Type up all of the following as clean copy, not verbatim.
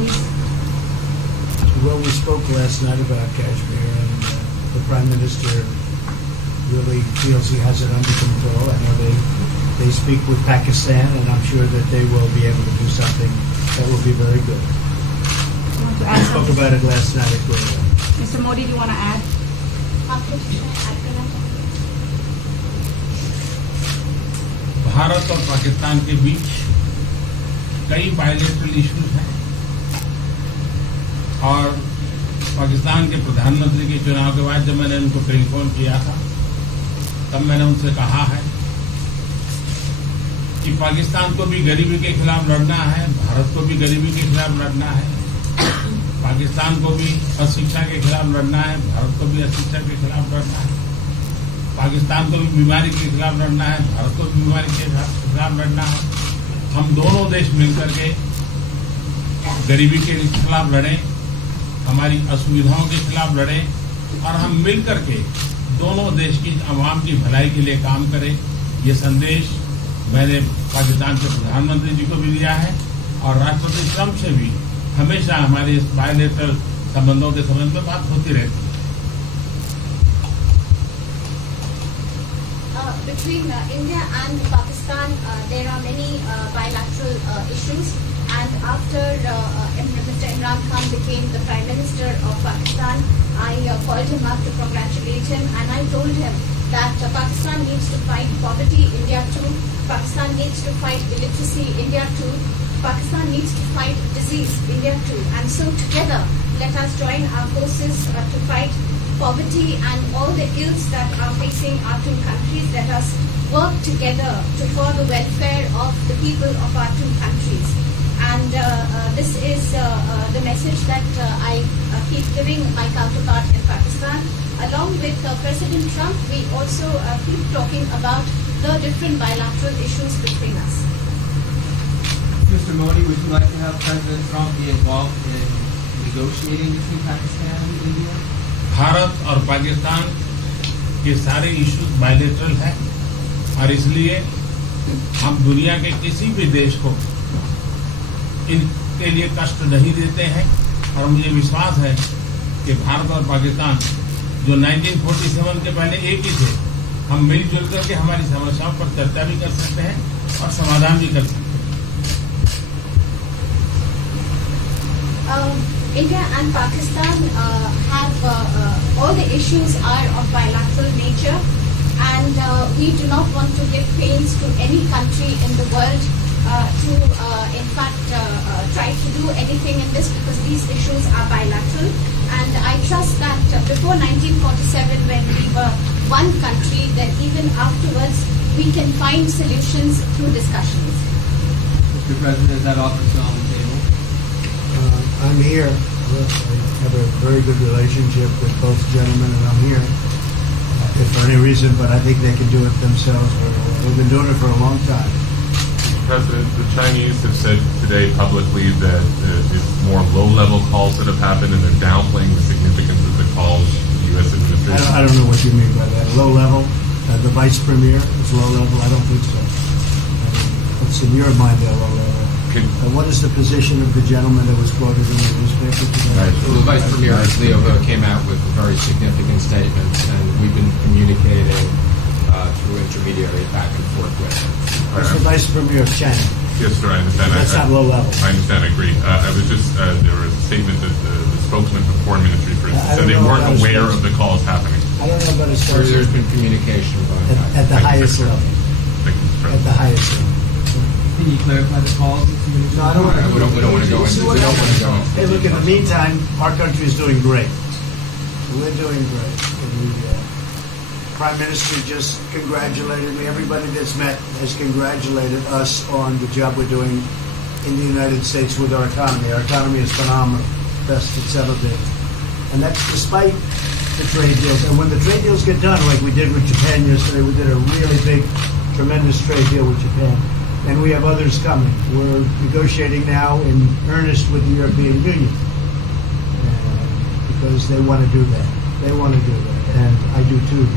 please. Well, we spoke last night about Kashmir, and the Prime Minister really feels he has it under control. I know they speak with Pakistan, and I'm sure that they will be able to do something that will be very good. You want to add We spoke something? about it last night at Gurugram. Mr. Modi, do you want to add? Bharat और पाकिस्तान के बीच कई bilateral issues हैं और पाकिस्तान के प्रधानमंत्री के चुनाव के बाद जब मैंने उनको टेलीफोन किया था तब मैंने उनसे कहा है कि पाकिस्तान को भी गरीबी के खिलाफ लड़ना है, भारत को भी गरीबी के खिलाफ लड़ना है, पाकिस्तान को भी अशिक्षा के खिलाफ लड़ना है, भारत को भी अशिक्षा के खिलाफ लड़ना है, पाकिस्तान को भी बीमारी के खिलाफ लड़ना है, भारत को भी बीमारी के खिलाफ लड़ना है। हम दोनों देश मिलकर के गरीबी के खिलाफ लड़ें, हमारी असुविधाओं के खिलाफ लड़ें और हम मिलकर के दोनों देश की आवाम की भलाई के लिए काम करें। ये संदेश मैंने पाकिस्तान के प्रधानमंत्री जी को भी दिया है और राष्ट्रपति ट्रंप से भी हमेशा हमारे इस बायलैटरल संबंधों के संबंध में बात होती रहती है। Between India and Pakistan, there are many bilateral issues. And after Mr. Imran Khan became the Prime Minister of Pakistan, I called him up to congratulate him, and I told him that Pakistan needs to fight poverty, India too. Pakistan needs to fight illiteracy, India too. Pakistan needs to fight disease, India too. And so together, let us join our forces to fight poverty and all the ills that are facing our two countries. Let us work together for the welfare of the people of our two countries. And this is the message that I keep giving my counterpart in Pakistan. Along with President Trump, we also keep talking about the different bilateral issues between us. Mr. Modi, would you like to have President Trump be involved in negotiating between Pakistan and India? Bharat और पाकिस्तान के सारे issues bilateral हैं और इसलिए हम दुनिया के किसी भी देश को इनके लिए कष्ट नहीं देते हैं और मुझे विश्वास है कि भारत और पाकिस्तान जो 1947 के पहले एक ही थे, हम मिलजुल करके हमारी समस्याओं पर चर्चा भी कर सकते हैं और समाधान भी कर सकते हैं। India and Pakistan have all the issues are of bilateral nature, and we do not want to give pains to any country in the world to in fact try to do anything in this, because these issues are bilateral. And I trust that before 1947, when we were one country, then even afterwards we can find solutions through discussions. Mr. President, is that offer still on the table? I'm here. I have a very good relationship with both gentlemen, and I'm here if for any reason, but I think they can do it themselves very well. They've been doing it for a long time. President, the Chinese have said today publicly that it's more low-level calls that have happened, and they're downplaying the significance of the calls the U.S. administration. I don't know what you mean by that. Low level? The vice premier is low level? I don't think so. What's in your mind there, low level? What is the position of the gentleman that was quoted in the newspaper today? Right. Well, the Vice Premier, Leo Ho, came out with very significant statements, and we've been communicating through intermediaries back and forth with him. It's the Vice Premier of China. Yes, sir, I understand. That's not low level. I understand, I agree. I was just, there was a statement that the spokesman from Foreign Ministry, for instance, said they weren't aware of the calls happening. I don't know about his There's been communication at the highest level. Thank you, Mr. At the President. highest level. Can you clarify the calls? No, I don't want to. We don't want to go into. We don't want to go into. Hey, look. In the meantime, our country is doing great. We're doing great. And the Prime Minister just congratulated me. Everybody that's met has congratulated us on the job we're doing in the United States with our economy. Our economy is phenomenal, best it's ever been, and that's despite the trade deals. And when the trade deals get done, like we did with Japan yesterday, we did a really big, tremendous trade deal with Japan. And we have others coming. We're negotiating now in earnest with the European Union because they want to do that. They want to do that, and I do too.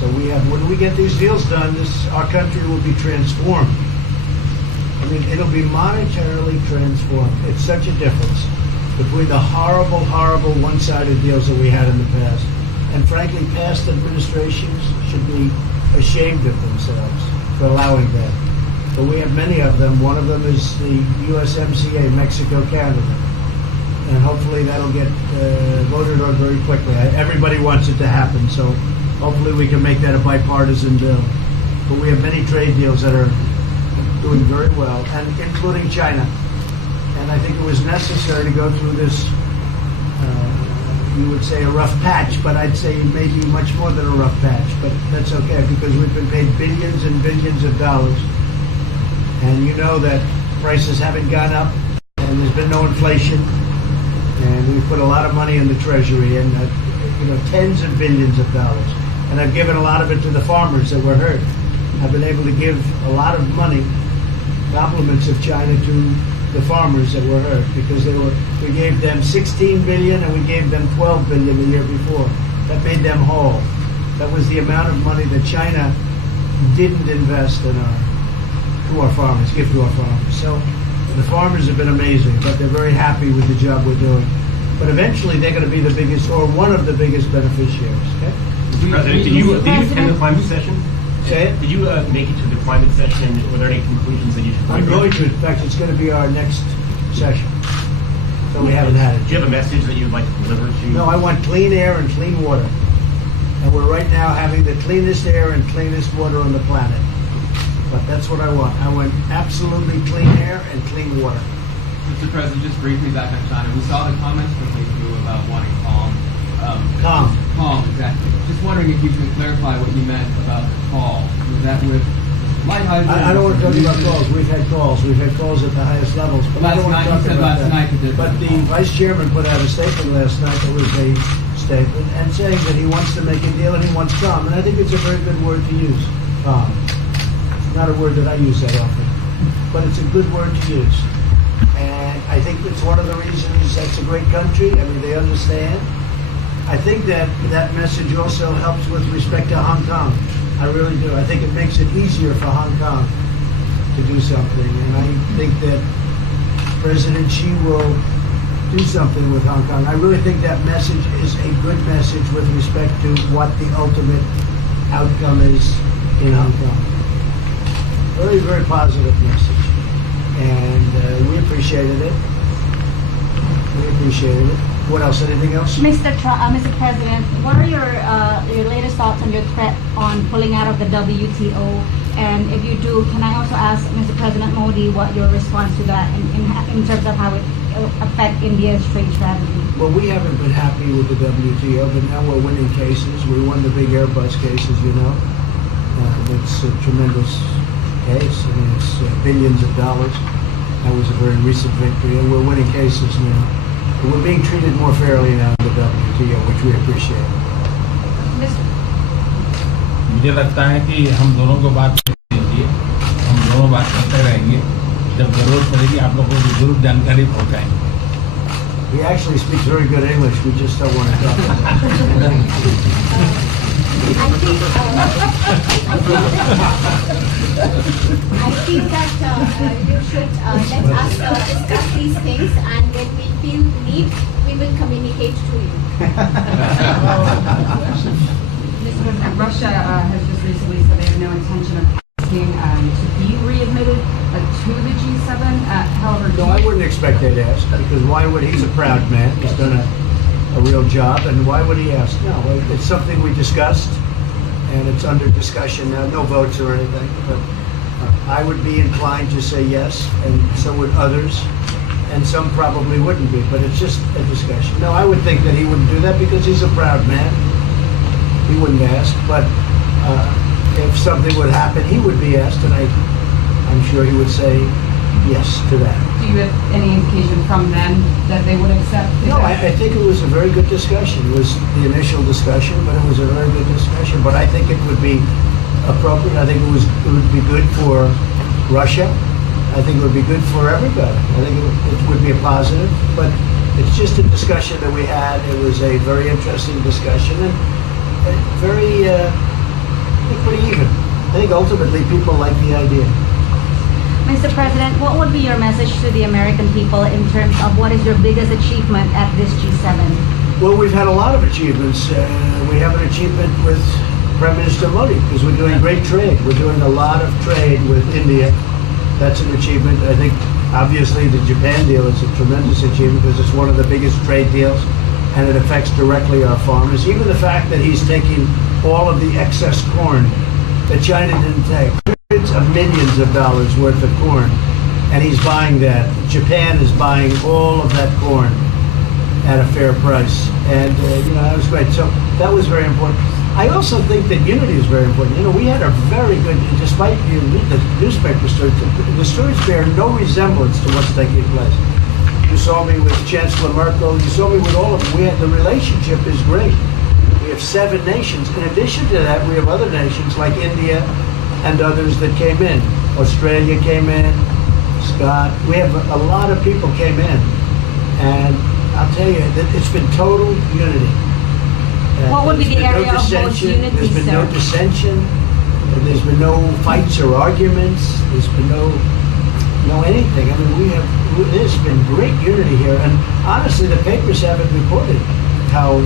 So we have. When we get these deals done, our country will be transformed. I mean, it'll be monetarily transformed. It's such a difference. between the horrible, horrible one-sided deals that we had in the past. And frankly, past administrations should be ashamed of themselves for allowing that. But we have many of them. One of them is the USMCA, Mexico-Canada. And hopefully that'll get voted on very quickly. Everybody wants it to happen, so hopefully we can make that a bipartisan bill. But we have many trade deals that are doing very well, and including China. And I think it was necessary to go through this, you would say a rough patch, but I'd say maybe much more than a rough patch. But that's okay, because we've been paid billions and billions of dollars. And you know that prices haven't gone up, and there's been no inflation. And we've put a lot of money in the Treasury, and tens of billions of dollars. And I've given a lot of it to the farmers that were hurt. I've been able to give a lot of money, compliments of China, to the farmers that were hurt, because we gave them 16 billion and we gave them 12 billion the year before. That made them whole. That was the amount of money that China didn't invest in to our farmers, give to our farmers. So the farmers have been amazing, but they're very happy with the job we're doing. But eventually they're going to be the biggest, or one of the biggest beneficiaries. Okay? Mr. President, did you attend the climate session? Say it? Did you make it to the climate session? Were there any conclusions that you should I'm going to. In fact, it's going to be our next session. So we haven't had it. Do you have a message that you would like to deliver to? No, I want clean air and clean water. And we're right now having the cleanest air and cleanest water on the planet. But that's what I want. I want absolutely clean air and clean water. Mr. President, just briefly back on China. We saw the comments from you about wanting calm. Calm, exactly. Just wondering if you can clarify what you meant about the call. Was that with lighthearted? I don't want to talk about calls. We've had calls. We've had calls at the highest levels. But I don't want to talk about that. But the Vice Chairman put out a statement last night that was a statement and saying that he wants to make a deal and he wants calm. And I think it's a very good word to use, calm. It's not a word that I use that often, but it's a good word to use. And I think it's one of the reasons that's a great country. I mean, they understand. I think that message also helps with respect to Hong Kong. I really do. I think it makes it easier for Hong Kong to do something. And I think that President Xi will do something with Hong Kong. I really think that message is a good message with respect to what the ultimate outcome is in Hong Kong. Very, very positive message. And we appreciated it. We appreciated it. What else? Anything else? Mr. President, what are your latest thoughts on your threat on pulling out of the WTO? And if you do, can I also ask Mr. President Modi what your response to that in terms of how it will affect India's trade strategy? Well, we haven't been happy with the WTO, but now we're winning cases. We won the big Airbus cases, you know. It's a tremendous case. I mean, it's billions of dollars. That was a very recent victory, and we're winning cases now. We're being treated more fairly now in the WTO, which we appreciate. मुझे लगता है कि हम दोनों को बात कीजिए, हम दोनों बात करते रहेंगे. जब जरूरत पड़ेगी आप लोगों को जरूर जानकारी पहुंचाएंगे. He actually speaks very good English. We just don't want to talk about it. I think that you should let us discuss these things, and when we feel the need, we will communicate to you. Mr. President, Russia has just recently said they have no intention of asking to be readmitted to the G7. However, No, I wouldn't expect they'd ask, because why would he's a proud man. He's done a real job, and why would he ask? No, it's something we discussed, and it's under discussion now. No votes or anything, but I would be inclined to say yes, and so would others, and some probably wouldn't be, but it's just a discussion. No, I would think that he wouldn't do that because he's a proud man. He wouldn't ask, but if something would happen, he would be asked, and I'm sure he would say yes to that. do you have any indication from them that they would accept? No, I think it was a very good discussion. It was the initial discussion, but it was a very good discussion. But I think it would be appropriate. I think it would be good for Russia. I think it would be good for everybody. I think it would be a positive. But it's just a discussion that we had. It was a very interesting discussion and very, I think pretty even. I think ultimately people like the idea. Mr. President, what would be your message to the American people in terms of what is your biggest achievement at this G7? Well, we've had a lot of achievements. We have an achievement with Prime Minister Modi because we're doing great trade. We're doing a lot of trade with India. That's an achievement. I think, obviously, the Japan deal is a tremendous achievement because it's one of the biggest trade deals and it affects directly our farmers. Even the fact that he's taking all of the excess corn that China didn't take, hundreds of millions of dollars worth of corn, and he's buying that. Japan is buying all of that corn at a fair price, and that was great. So that was very important. I also think that unity is very important. We had a very good, despite you read the newspaper stories, the stories bear no resemblance to what's taking place. You saw me with Chancellor Merkel. You saw me with all of them. The relationship is great. We have 7 nations. In addition to that, we have other nations like India and others that came in. Australia came in, Scott. We have a lot of people came in. And I'll tell you, that it's been total unity. What would be the area of most unity, There's been no dissension. There's been no fights or arguments. There's been no anything. I mean, there's been great unity here. And honestly, the papers haven't reported how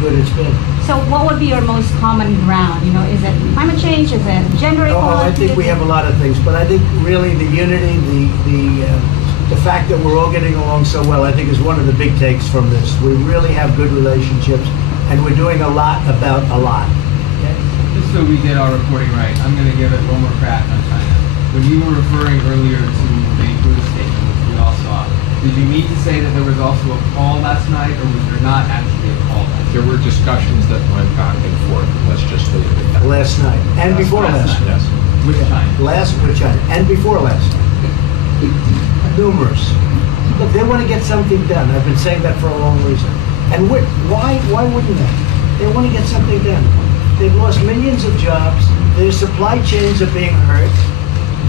good it's been. So what would be your most common ground? Is it climate change? Is it gender equality? I think we have a lot of things, but I think really the unity, the fact that we're all getting along so well, I think is one of the big takes from this. We really have good relationships, and we're doing a lot about a lot. Okay. Just so we get our reporting right, I'm going to give it one more crack on China. When you were referring earlier to the Buddha statement, which we all saw, did you mean to say that there was also a call last night, or was there not actually a call last night? There were discussions that went back and forth. Let's just leave it at that. Last night, and before last night. Yes. With China? With China, and before last night. Numerous. Look, they want to get something done. I've been saying that for a long reason. And why wouldn't they? They want to get something done. They've lost millions of jobs. Their supply chains are being hurt.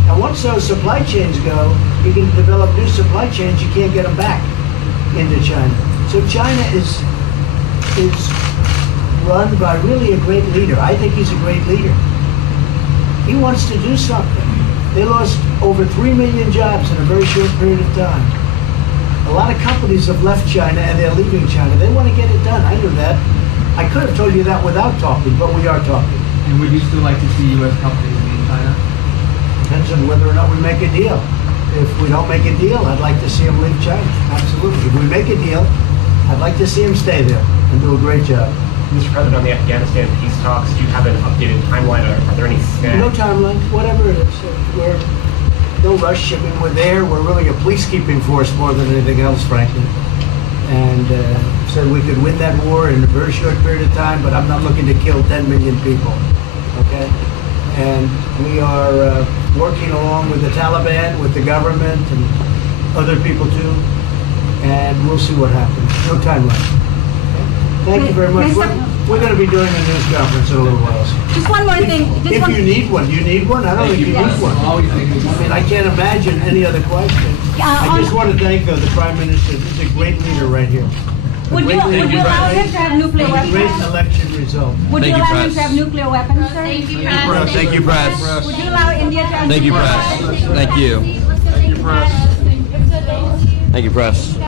And once those supply chains go, you can develop new supply chains. You can't get them back into China. So China is run by really a great leader. I think he's a great leader. He wants to do something. They lost over 3 million jobs in a very short period of time. A lot of companies have left China and they're leaving China. They want to get it done. I knew that. I could have told you that without talking, but we are talking. And would you still like to see U.S. companies in China? Depends on whether or not we make a deal. If we don't make a deal, I'd like to see them leave China. Absolutely. If we make a deal, I'd like to see them stay there and do a great job. Mr. President, on the Afghanistan peace talks, do you have an updated timeline? Are there any snags? No timeline, whatever it is. We're no rush. I mean, we're there. We're really a peacekeeping force more than anything else, frankly. And so we could win that war in a very short period of time, but I'm not looking to kill 10 million people. Okay? And we are working along with the Taliban, with the government, and other people too. And we'll see what happens. No timeline. Thank you very much. We're going to be doing a news conference in a little while. Just one more thing. If you need one, you need one? I don't think you need one. I mean, I can't imagine any other question. I just want to thank the Prime Minister. He's a great leader right here. Would you allow him to have nuclear weapons? Great election result. Would you allow him to have nuclear weapons, sir? Thank you, press. Thank you, press. Would you allow India to have Thank you, nuclear press. weapons? Thank you. Thank you, press. Thank you, press.